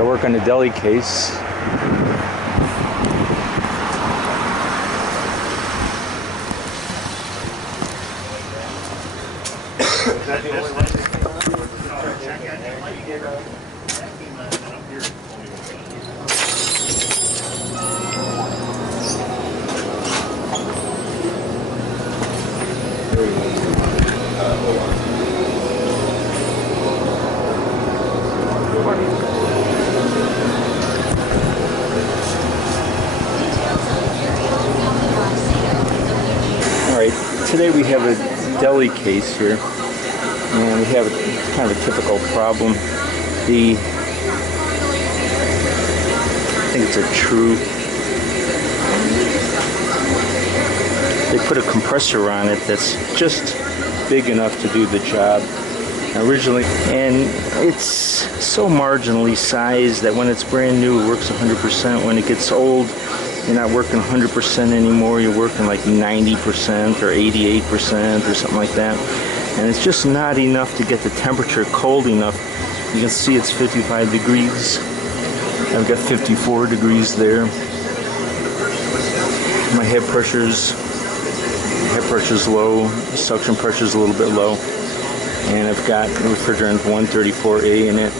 I work on the Deli case. Today we have a Deli case here, and we have kind of a typical problem. I think it's a True. They put a compressor on it that's just big enough to do the job originally, and it's so marginally sized that when it's brand new it works 100%. When it gets old, you're not working 100% anymore, you're working like 90% or 88% or something like that. And it's just not enough to get the temperature cold enough. You can see it's 55 degrees. I've got 54 degrees there. My head pressure's low, suction pressure's a little bit low. And I've got refrigerant R134a in it.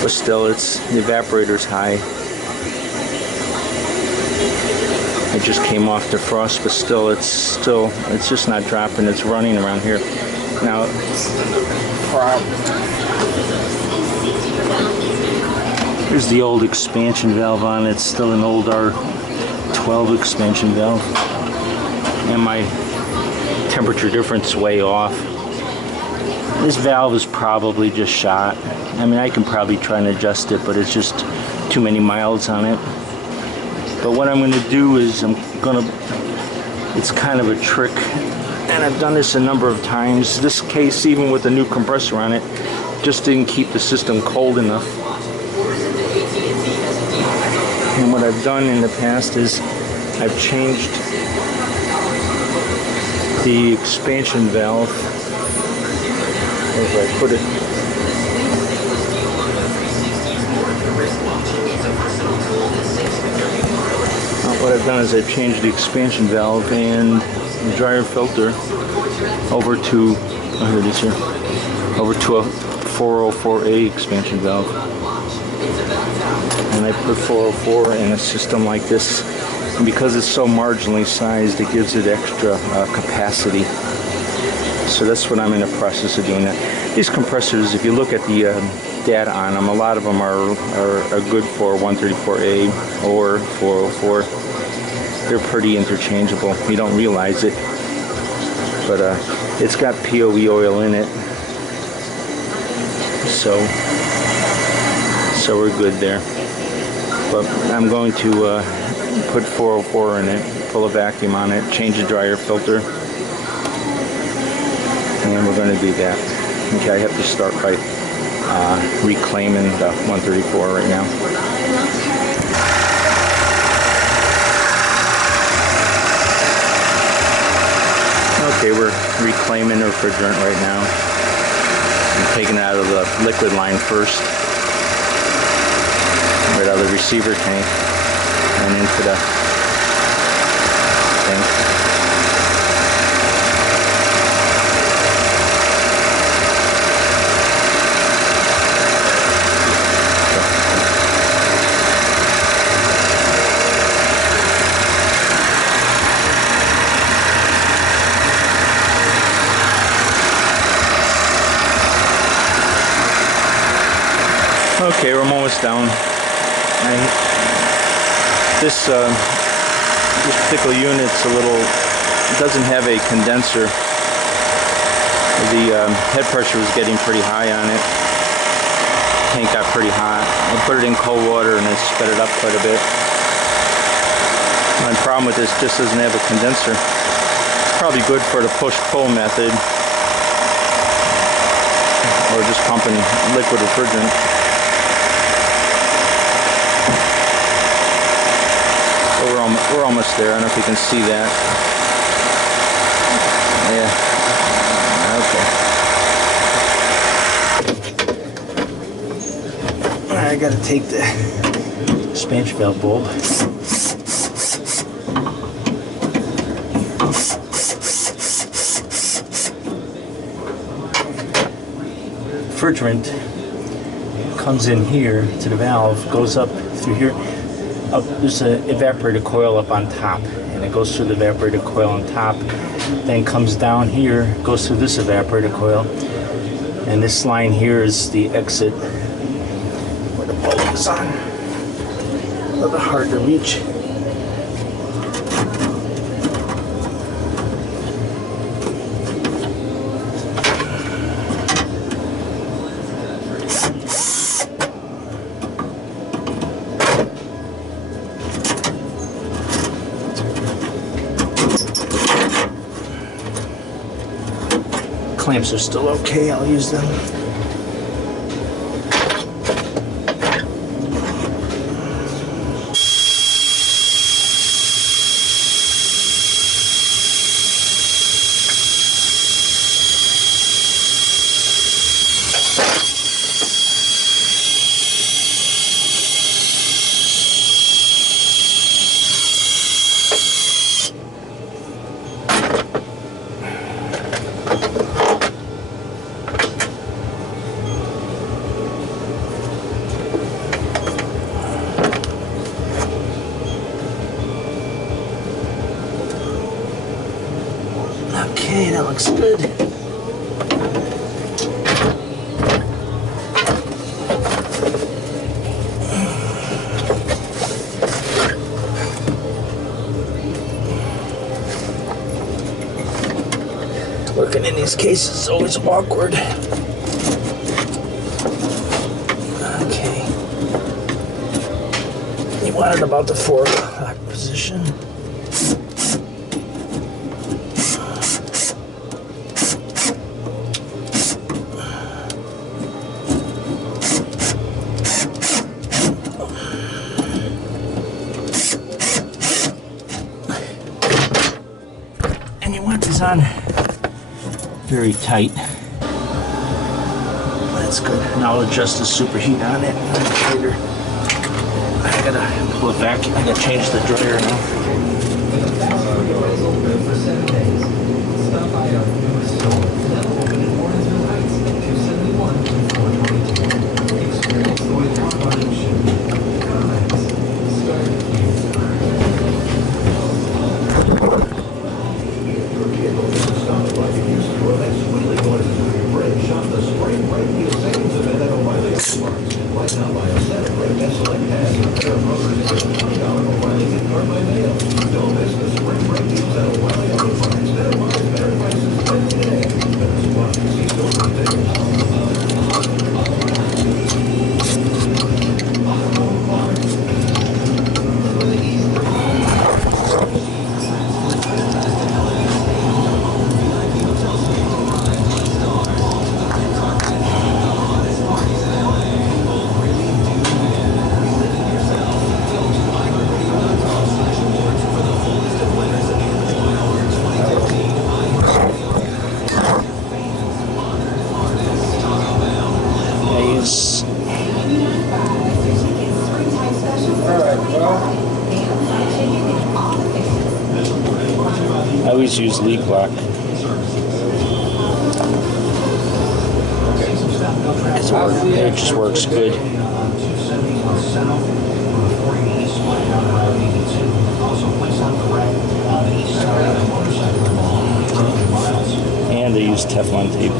But still, the evaporator's high. It just came off defrost, but it's just not dropping. It's running around here. Now, here's the old expansion valve on it. It's still an old R12 expansion valve, and my temperature difference is way off. This valve is probably just shot. I mean, I can probably try and adjust it, but it's just too many miles on it. But what I'm going to do is it's kind of a trick, and I've done this a number of times. This case, even with the new compressor on it, just didn't keep the system cold enough. And what I've done in the past is I've changed the expansion valve. Where do I put it? What I've done is I've changed the expansion valve and the dryer filter over to, here it is here, over to a 404a expansion valve. And I put 404 in a system like this, and because it's so marginally sized, it gives it extra capacity. So that's what I'm in the process of doing. That. These compressors, if you look at the data on them, a lot of them are good for R134a or 404. They're pretty interchangeable. You don't realize it, but it's got POE oil in it, so we're good there. But I'm going to put 404 in it, pull a vacuum on it, change the dryer filter, and we're going to do that. Okay, I have to start by reclaiming the 134 right now. Okay, we're reclaiming the refrigerant right now. I'm taking it out of the liquid line first, right out of the receiver tank, and into the tank. Okay, we're almost down. This particular unit's doesn't have a condenser. The head pressure was getting pretty high on it. Tank got pretty hot. I put it in cold water and it sped it up quite a bit. My problem with this just doesn't have a condenser. It's probably good for the push-pull method, or just pumping liquid refrigerant. We're almost there. I don't know if you can see that. gotta take the expansion valve bulb. Refrigerant comes in here to the valve, goes up through here. There's an evaporator coil up on top, and it goes through the evaporator coil on top, then comes down here, goes through this evaporator coil, and this line here is the exit where the bulb is on. A little hard to reach. Clamps are still okay, I'll use them. Okay, that looks good. Working in these cases is always awkward. Okay. You want it about the 4 o'clock position. And you want this on very tight. That's good. Now I'll adjust the superheat on it later. I gotta pull it back. I gotta change the dryer now. I always use leak lock. It just works good. And they use Teflon tape.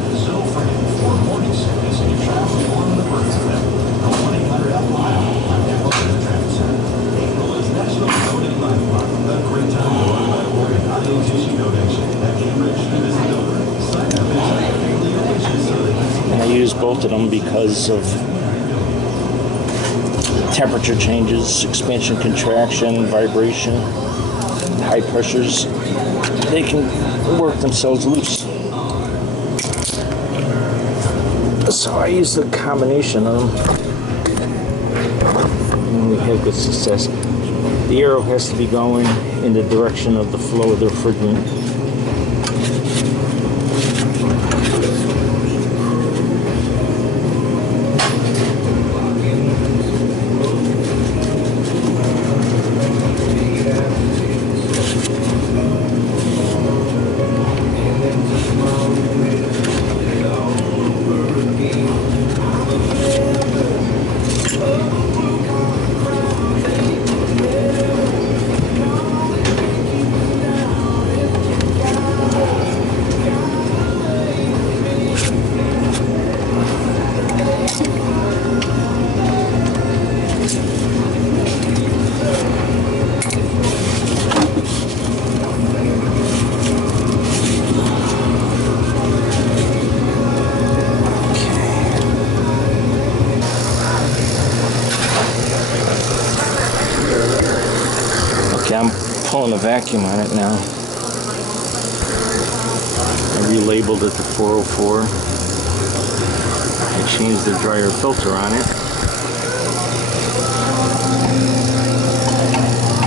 And I use both of them because of temperature changes, expansion, contraction, vibration, high pressures. They can work themselves loose. So I use the combination of them. And we have good success. The arrow has to be going in the direction of the flow of the refrigerant. blowing a vacuum on it now. I relabeled it to 404. I changed the dryer filter on it.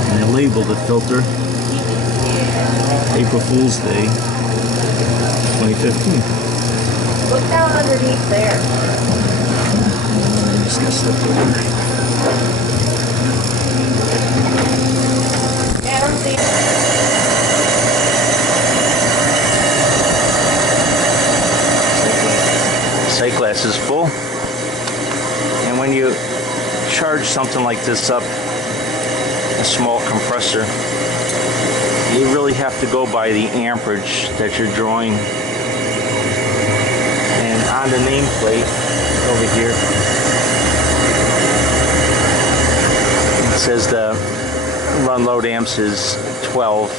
And I labeled the filter April Fool's Day 2015. Look down underneath there. Just gonna slip over. Yeah, I don't see it. Sight glass is full. And when you charge something like this up, a small compressor, you really have to go by the amperage that you're drawing. And on the nameplate over here, it says the run load amps is 12.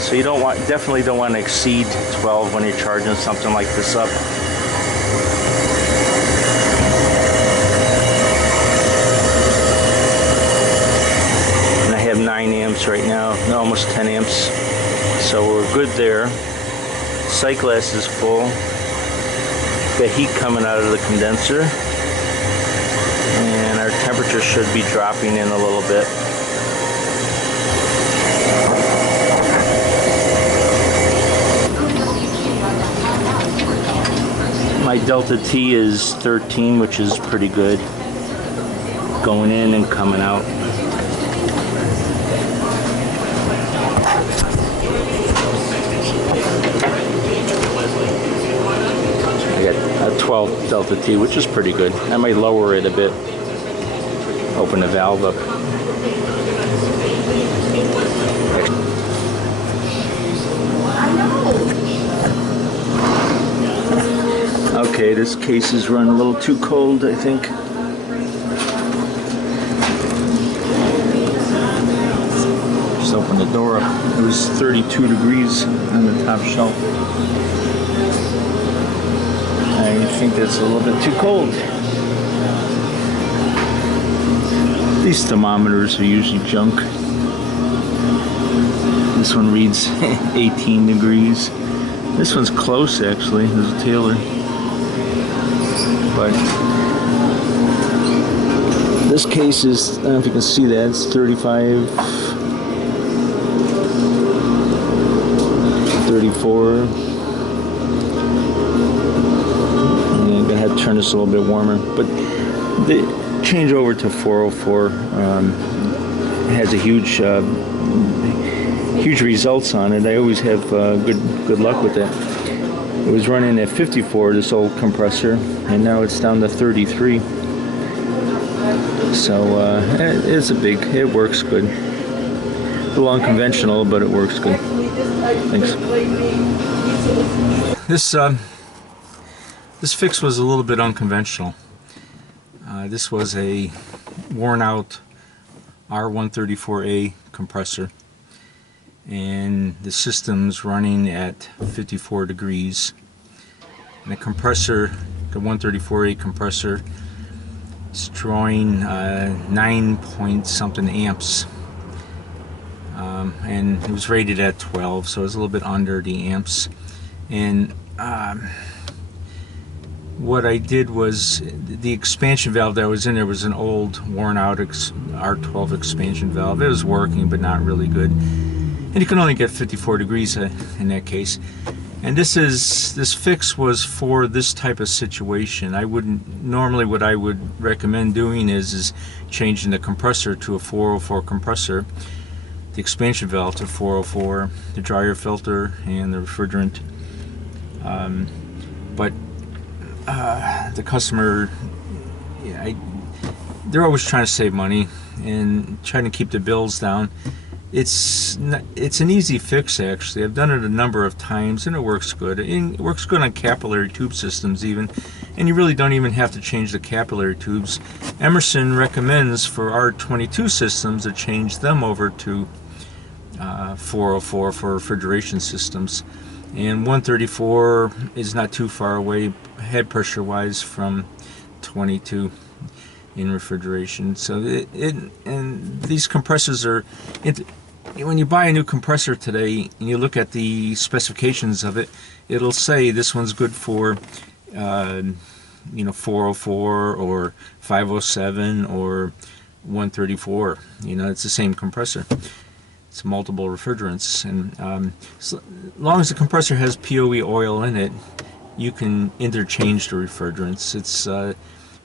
So you definitely don't want to exceed 12 when you're charging something like this up. And I have 9 amps right now, almost 10 amps. So we're good there. Sight glass is full. Got heat coming out of the condenser. And our temperature should be dropping in a little bit. My delta T is 13, which is pretty good. Going in and coming out. I got a 12 delta T, which is pretty good. I might lower it a bit. Open the valve up. Okay, this case is running a little too cold, I think. Just open the door up. It was 32 degrees on the top shelf. I think that's a little bit too cold. These thermometers are usually junk. This one reads 18 degrees. This one's close, actually. There's a Taylor. But this case is, I don't know if you can see that, it's 35, 34. And I'm gonna have to turn this a little bit warmer. But the change over to 404 has a huge results on it. I always have good luck with it. It was running at 54, this old compressor, and now it's down to 33. So it works good. A little unconventional, but it works good. Thanks. This fix was a little bit unconventional. This was a worn out R134a compressor. And the system's running at 54 degrees. And the compressor, the 134A compressor, is drawing 9 point something amps. And it was rated at 12, so it was a little bit under the amps. And what I did was, the expansion valve that was in there was an old, worn out R12 expansion valve. It was working, but not really good. And you can only get 54 degrees in that case. And this fix was for this type of situation. Normally what I would recommend doing is changing the compressor to a 404 compressor, the expansion valve to 404, the dryer filter, and the refrigerant. But the customer, they're always trying to save money and trying to keep the bills down. It's an easy fix, actually. I've done it a number of times and it works good. It works good on capillary tube systems even, and you really don't even have to change the capillary tubes. Emerson recommends for R22 systems to change them over to 404 for refrigeration systems, and 134 is not too far away head pressure wise from 22 in refrigeration. So and these compressors are when you buy a new compressor today and you look at the specifications of it, it'll say this one's good for 404 or 507 or 134. It's the same compressor. It's multiple refrigerants, and so long as the compressor has POE oil in it, you can interchange the refrigerants. It's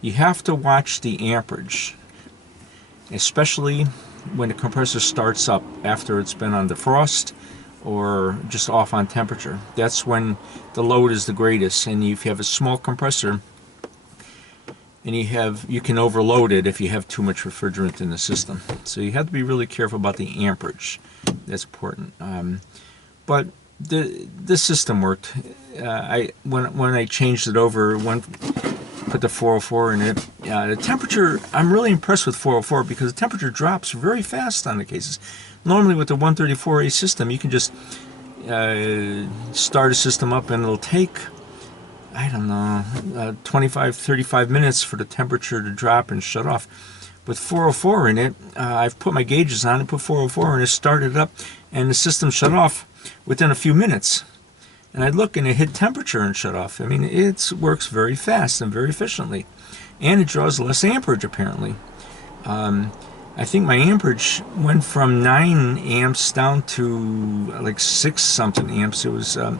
you have to watch the amperage, especially when the compressor starts up after it's been on defrost or just off on temperature. That's when the load is the greatest, and if you have a small compressor and you can overload it if you have too much refrigerant in the system. So you have to be really careful about the amperage. That's important. But this system worked. When I changed it over, put the 404 in it, the temperature, I'm really impressed with 404 because the temperature drops very fast on the cases. Normally with the 134a system, you can just start a system up and it'll take, I don't know, 25, 35 minutes for the temperature to drop and shut off. With 404 in it, I've put my gauges on it, put 404 in it, started up, and the system shut off within a few minutes. And I'd look and it hit temperature and shut off. I mean, it works very fast and very efficiently. And it draws less amperage, apparently. I think my amperage went from 9 amps down to like 6 something amps. It was, and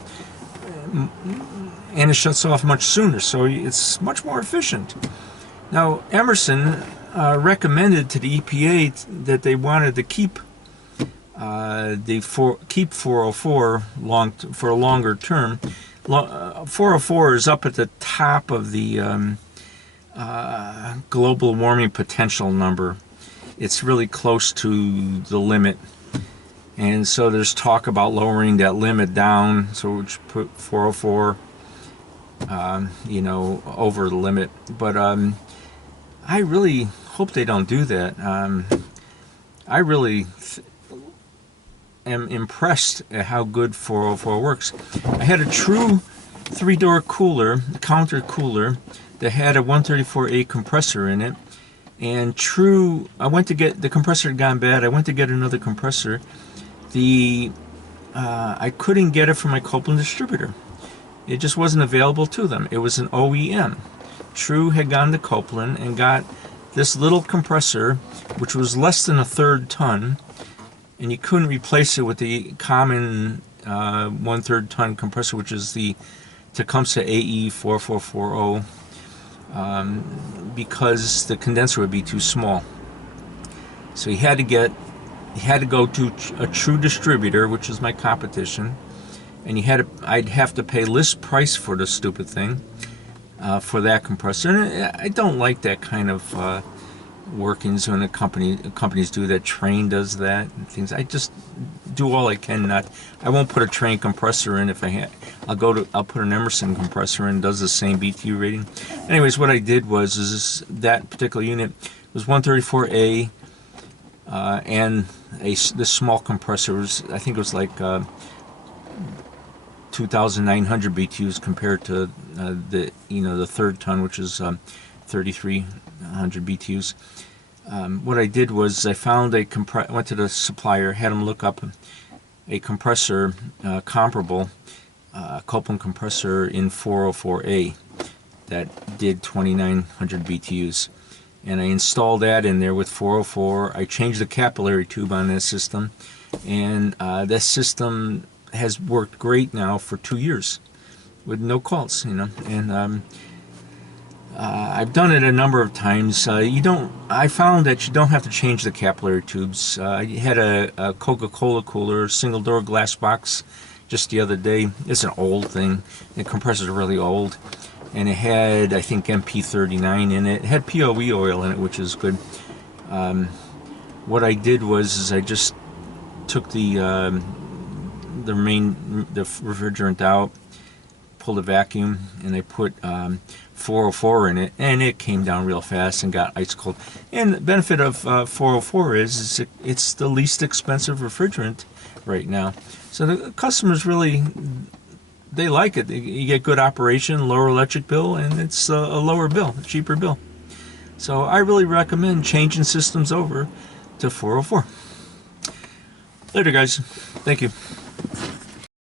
it shuts off much sooner, so it's much more efficient. Now, Emerson recommended to the EPA that they wanted to keep 404 for a longer term. 404 is up at the top of the global warming potential number. It's really close to the limit, and so there's talk about lowering that limit down. So we should put 404, over the limit. But I really hope they don't do that. I really am impressed at how good 404 works. I had a true 3-door cooler, counter cooler, that had a 134a compressor in it. And I went to get, the compressor had gone bad. I went to get another compressor. I couldn't get it from my Copeland distributor. It just wasn't available to them. It was an OEM. True had gone to Copeland and got this little compressor, which was less than a 1/3 ton, and you couldn't replace it with the common 1/3 ton compressor, which is the Tecumseh AE 4440, because the condenser would be too small. So he had to go to a true distributor, which is my competition, and I'd have to pay list price for the stupid thing, for that compressor. And I don't like that kind of workings when companies do that. Trane does that and things. I just do all I can. I won't put a Trane compressor in if I'll put an Emerson compressor in. Does the same BTU rating. Anyways, what I did was that particular unit was 134a, and this small compressor was, I think it was like 2,900 BTUs compared to the 1/3 ton, which is 3,300 BTUs. What I did was I found went to the supplier, had them look up a compressor comparable, Copeland compressor in 404a that did 2,900 BTUs. And I installed that in there with 404. I changed the capillary tube on that system, and that system has worked great now for 2 years with no calls, and I've done it a number of times. I found that you don't have to change the capillary tubes. I had a Coca-Cola cooler, single door glass box, just the other day. It's an old thing. The compressors are really old, and it had, I think, MP39 in it. It had POE oil in it, which is good. What I did was I just took the refrigerant out, pulled a vacuum, and I put 404 in it, and it came down real fast and got ice cold. And the benefit of 404 is it's the least expensive refrigerant right now. So the customers really, they like it. You get good operation, lower electric bill, and it's a lower bill, a cheaper bill. So I really recommend changing systems over to 404. Later, guys. Thank you.